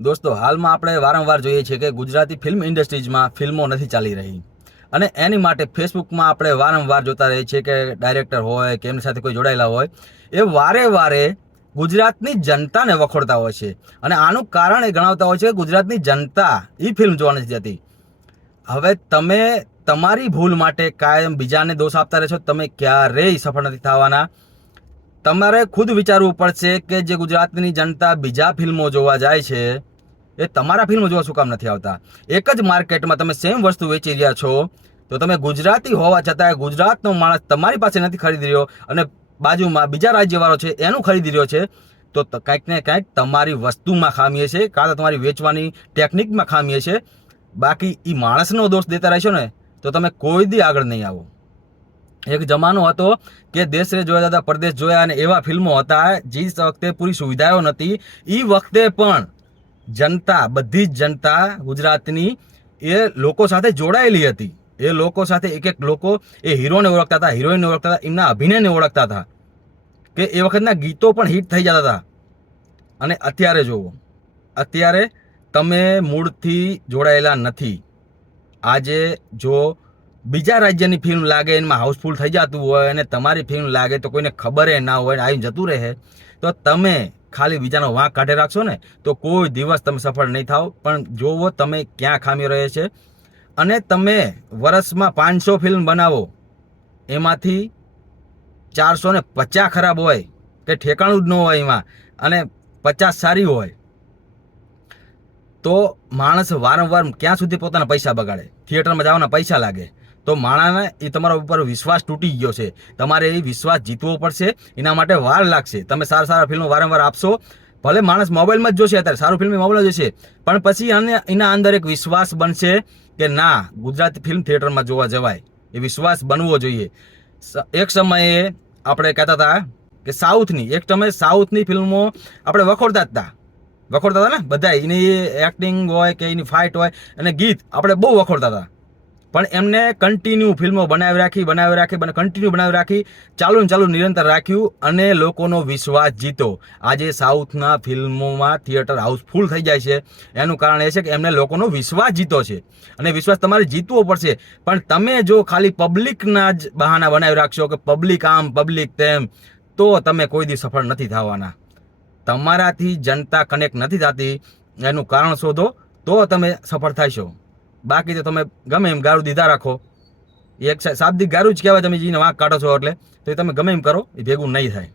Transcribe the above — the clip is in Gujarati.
દોસ્તો, હાલમાં આપણે વારંવાર જોઈએ છીએ કે ગુજરાતી ફિલ્મ ઇન્ડસ્ટ્રીઝમાં ફિલ્મો નથી ચાલી રહી, અને એની માટે ફેસબુકમાં આપણે વારંવાર જોતા રહીએ છીએ કે ડાયરેક્ટર હોય કે એમની સાથે કોઈ જોડાયેલા હોય એ વારે ગુજરાતની જનતાને વખોડતા હોય છે, અને આનું કારણ એ ગણાવતા હોય છે કે ગુજરાતની જનતા એ ફિલ્મ જોવા નથી જતી. હવે તમે તમારી ભૂલ માટે કાયમ બીજાને દોષ આપતા રહેશો, તમે ક્યારેય સફળ નથી થવાના. તમારે ખુદ વિચારવું પડશે કે જે ગુજરાતની જનતા બીજા ફિલ્મો જોવા જાય છે એ તમારા ફિલ્મો જોવા શું કામ નથી આવતા. એક જ માર્કેટમાં તમે સેમ વસ્તુ વેચી રહ્યા છો, તો તમે ગુજરાતી હોવા છતાં ગુજરાતનો માણસ તમારી પાસે નથી ખરીદી રહ્યો અને બાજુમાં બીજા રાજ્યવાળો છે એનું ખરીદી રહ્યો છે, તો કંઈક ને કંઈક તમારી વસ્તુમાં ખામીએ છે, કાં તો તમારી વેચવાની ટેકનિકમાં ખામીએ છે. બાકી એ માણસનો દોષ દેતા રહેશો ને તો તમે કોઈ દી આગળ નહીં આવો. એક જમાનો હતો કે દેશ રે જોયા હતા, પરદેશ જોયા, અને એવા ફિલ્મો હતા જે વખતે પૂરી સુવિધાઓ નથી. એ વખતે પણ જનતા, બધી જ જનતા ગુજરાતની એ લોકો સાથે જોડાયેલી હતી. એ લોકો સાથે એક એક લોકો એ હીરોને ઓળખતા હતા, હિરોઈનને ઓળખતા હતા, એમના અભિનયને ઓળખતા હતા, કે એ વખતના ગીતો પણ હિટ થઈ જતા હતા. અને અત્યારે જુઓ, અત્યારે તમે મૂળથી જોડાયેલા નથી. આજે જો બીજા રાજ્યની ફિલ્મ લાગે, એમાં હાઉસફુલ થઈ જતું હોય, અને તમારી ફિલ્મ લાગે તો કોઈને ખબર ના હોય, આવી જતું રહે, તો તમે ખાલી બીજાનો વાંક કાઢે રાખશો ને તો કોઈ દિવસ તમે સફળ નહીં થાવ. પણ જોવો તમે ક્યાં ખામી રહે છે. અને તમે વર્ષમાં 500 ફિલ્મ બનાવો, એમાંથી 450 ખરાબ હોય કે ઠેકાણું જ ન હોય એમાં, અને 50 સારી હોય, તો માણસ વારંવાર ક્યાં સુધી પોતાના પૈસા બગાડે? થિયેટરમાં જવાના પૈસા લાગે તો માણસને એ તમારા ઉપર વિશ્વાસ તૂટી ગયો છે. તમારે એ વિશ્વાસ જીતવો પડશે, એના માટે વાર લાગશે. તમે સારા ફિલ્મો વારંવાર આપશો, ભલે માણસ મોબાઈલમાં જ જોશે, અત્યારે સારું ફિલ્મ મોબાઈલ જોશે, પણ પછી એના અંદર એક વિશ્વાસ બનશે કે ના, ગુજરાતી ફિલ્મ થિયેટરમાં જોવા જવાય. એ વિશ્વાસ બનવો જોઈએ. એક સમયે આપણે કહેતા હતા કે સાઉથની ફિલ્મો આપણે વખોડતા હતા ને બધા, એની એક્ટિંગ હોય કે એની ફાઇટ હોય અને ગીત આપણે બહુ વખોડતા હતા. પણ એમને કન્ટિન્યુ ફિલ્મો બનાવી રાખી, ચાલુ નિરંતર રાખ્યું, અને લોકોનો વિશ્વાસ જીતો. આજે સાઉથના ફિલ્મોમાં થિયેટર હાઉસફુલ થઈ જાય છે. એનું કારણ એ છે કે એમને લોકોનો વિશ્વાસ જીતો છે, અને વિશ્વાસ તમારે જીતવો પડશે. પણ તમે જો ખાલી પબ્લિકના જ બહાના બનાવી રાખશો કે પબ્લિક આમ પબ્લિક તેમ, તો તમે કોઈ દી સફળ નથી થવાના. તમારાથી જનતા કનેક્ટ નથી થતી, એનું કારણ શોધો તો તમે સફળ થશો. બાકી તો તમે ગમે એમ ગારું દીધા રાખો, એક શાબ્દિક ગારું જ કહેવાય, તમે જેને વાંક કાઢો છો એટલે, તો એ તમે ગમે એમ કરો, એ ભેગું નહીં થાય.